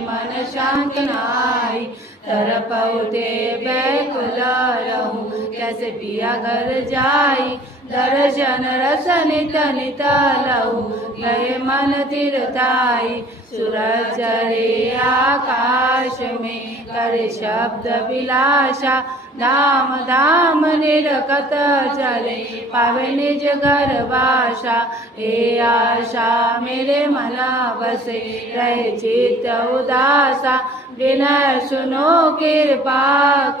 मन शांत नाई। तरपऊ ते बैकुल रहूं, कैसे पिया घर जाई। दर्शन रस नित नित लहू, गए मन तिरताई। सूरज चढ़े आकाश में, करे शब्द विलासा। धाम धाम निरखत चले, पावे निज घर बासा। हे आशा मेरे मन बसे, रहे चित्त उदासा। विनय सुनो कृपा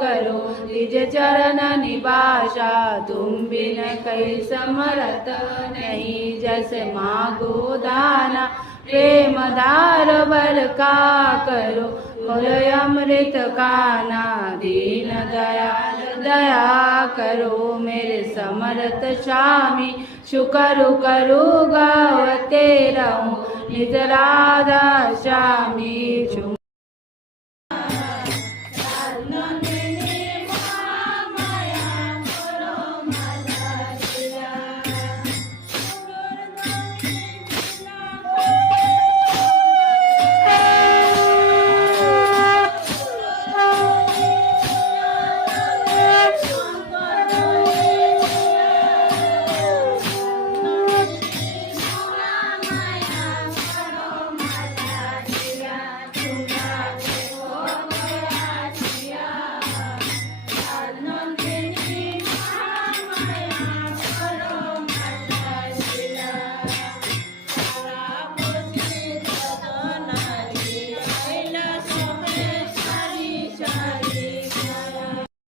करो, निज चरण निवासा। तुम बिन कई समरथ नहीं, जैसे मांगो दाना। प्रेम धार बरका करो, बोलो अमृत काना। दीन दयाल दया करो, मेरे समर्थ स्वामी। शुकरु करु गावते रहूं, निज राधा स्वामी।